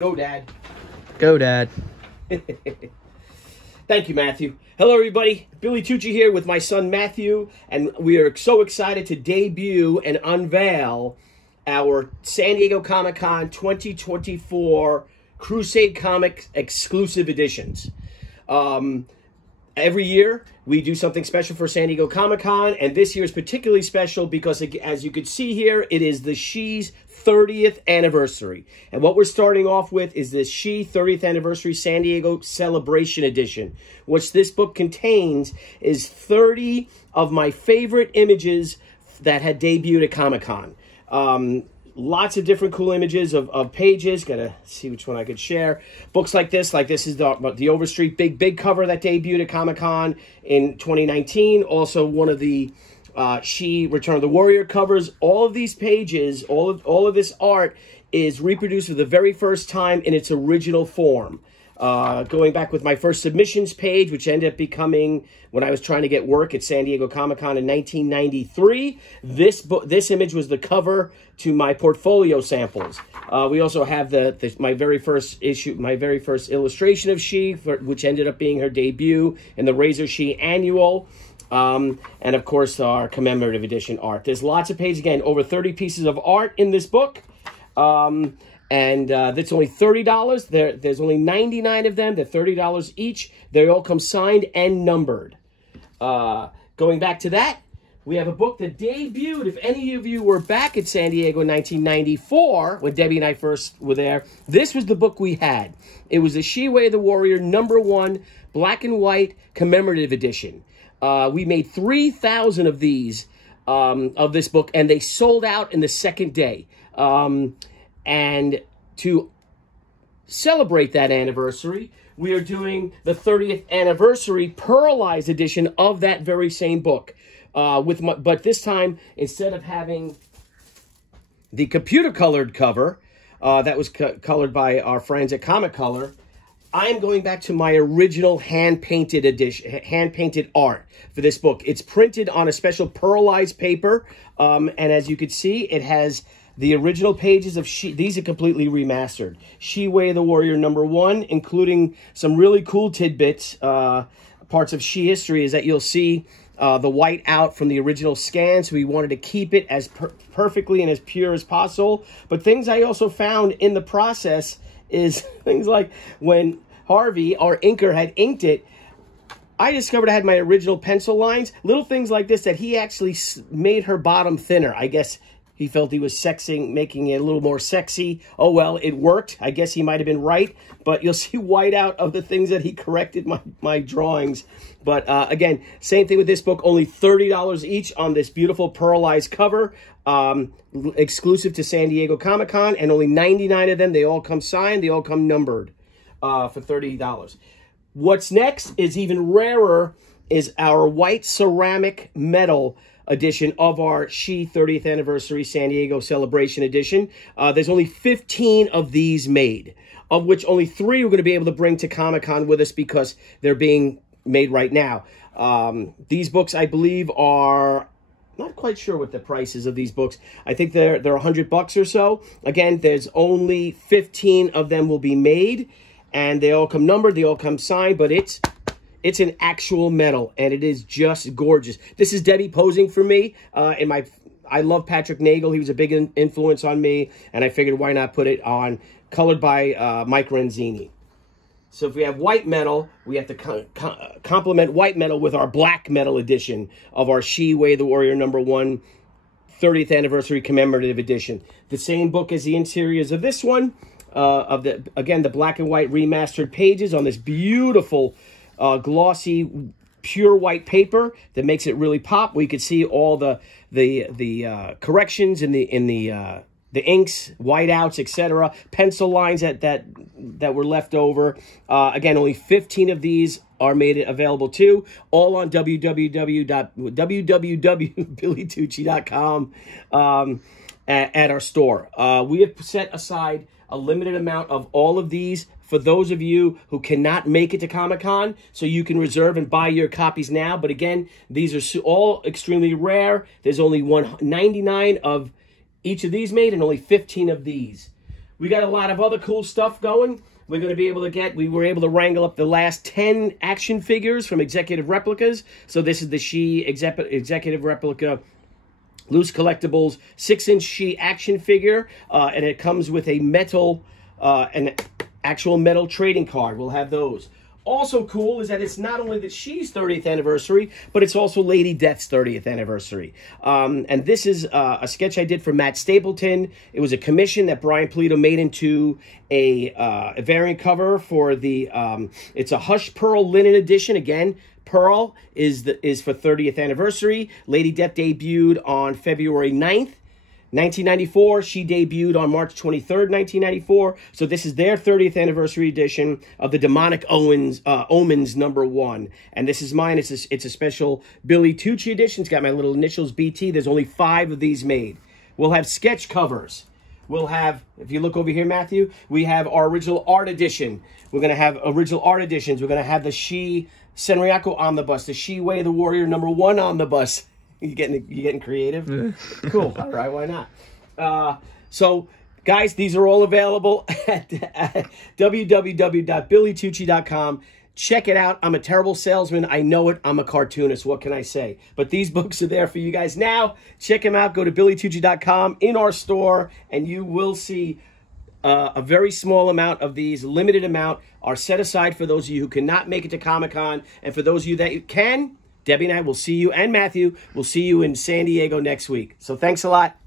Go, Dad. Go, Dad. Thank you, Matthew. Hello, everybody. Billy Tucci here with my son, Matthew, and we are so excited to debut and unveil our San Diego Comic-Con 2024 Crusade Comics exclusive editions. Every year, we do something special for San Diego Comic-Con, and this year is particularly special because, as you can see here, it is the She's 30th anniversary. And what we're starting off with is this She 30th Anniversary San Diego Celebration Edition. What this book contains is 30 of my favorite images that had debuted at Comic-Con. Lots of different cool images of pages. Gotta see which one I could share. Books like this is the Overstreet Big cover that debuted at Comic-Con in 2019. Also one of the She Return of the Warrior covers. All of these pages, all of this art is reproduced for the very first time in its original form. Going back with my first submissions page, which ended up becoming when I was trying to get work at San Diego Comic-Con in 1993. This image was the cover to my portfolio samples. We also have my very first illustration of She, which ended up being her debut in the Razor She Annual. And of course, our commemorative edition art. There's lots of pages, again, over 30 pieces of art in this book. And that's only $30. There's only 99 of them. They're $30 each. They all come signed and numbered. Going back to that, we have a book that debuted. If any of you were back at San Diego in 1994, when Debbie and I first were there, this was the book we had. It was the She Way of the Warrior #1 black and white commemorative edition. We made 3,000 of these, of this book, and they sold out in the second day. And to celebrate that anniversary, we are doing the 30th anniversary pearlized edition of that very same book. But this time, instead of having the computer-colored cover that was colored by our friends at Comic Color, I am going back to my original hand-painted edition, hand-painted art for this book. It's printed on a special pearlized paper, and as you can see, it has the original pages of She. These are completely remastered. She Way of the Warrior #1, including some really cool tidbits, parts of She history, is that you'll see the white out from the original scan, so we wanted to keep it as perfectly and as pure as possible. But things I also found in the process is things like when Harvey, our inker, had inked it, I discovered I had my original pencil lines. Little things like this that he actually made her bottom thinner. I guess he felt he was making it a little more sexy. Oh, well, it worked. I guess he might have been right. But you'll see white out of the things that he corrected my drawings. But again, same thing with this book. Only $30 each on this beautiful pearlized cover. Exclusive to San Diego Comic-Con. And only 99 of them. They all come signed. They all come numbered for $30. What's next is even rarer, is our white ceramic metal edition of our She 30th Anniversary San Diego Celebration Edition. There's only 15 of these made, of which only 3 we're going to be able to bring to Comic-Con with us because they're being made right now. These books, I believe, are not quite sure what the price is of these books. I think they're $100 or so. Again, there's only 15 of them will be made, and they all come numbered, they all come signed, but it's an actual metal, and it is just gorgeous. This is Debbie posing for me. I love Patrick Nagel. He was a big influence on me, and I figured why not put it on, colored by Mike Renzini. So if we have white metal, we have to complement white metal with our black metal edition of our She Way of the Warrior #1 30th Anniversary Commemorative Edition. The same book as the interiors of this one, again, the black and white remastered pages on this beautiful glossy, pure white paper that makes it really pop. We could see all the corrections in the inks, whiteouts, etc., pencil lines that were left over. Again, only 15 of these are made available too. All on www.billytucci.com at our store. We have set aside a limited amount of all of these for those of you who cannot make it to Comic-Con, so you can reserve and buy your copies now. But again, these are all extremely rare. There's only 199 of each of these made and only 15 of these. We got a lot of other cool stuff going. We're going to be able to get, we were able to wrangle up the last 10 action figures from Executive Replicas. So this is the She Executive Replica Loose Collectibles 6-inch She action figure. And it comes with a metal, an actual metal trading card. We'll have those. Also cool is that it's not only the She's 30th anniversary, but it's also Lady Death's 30th anniversary. And this is a sketch I did for Matt Stapleton. It was a commission that Brian Polito made into a variant cover for the, it's a Hush Pearl linen edition. Again, Pearl is for 30th anniversary. Lady Death debuted on February 9th. 1994, she debuted on March 23rd, 1994. So this is their 30th anniversary edition of the Demonic Omens #1. And this is mine. It's a special Billy Tucci edition. It's got my little initials, BT. There's only 5 of these made. We'll have sketch covers. We'll have, if you look over here, Matthew, we have our original art edition. We're going to have original art editions. We're going to have the She Senryaku omnibus, the She Way of the Warrior #1 omnibus. You getting creative? Yeah. Cool. All right, why not? So, guys, these are all available at www.billytucci.com. Check it out. I'm a terrible salesman. I know it. I'm a cartoonist. What can I say? But these books are there for you guys now. Check them out. Go to billytucci.com in our store, and you will see a very small amount of these, limited amount, are set aside for those of you who cannot make it to Comic-Con. And for those of you that can, Debbie and I will see you, and Matthew will see you in San Diego next week. So thanks a lot.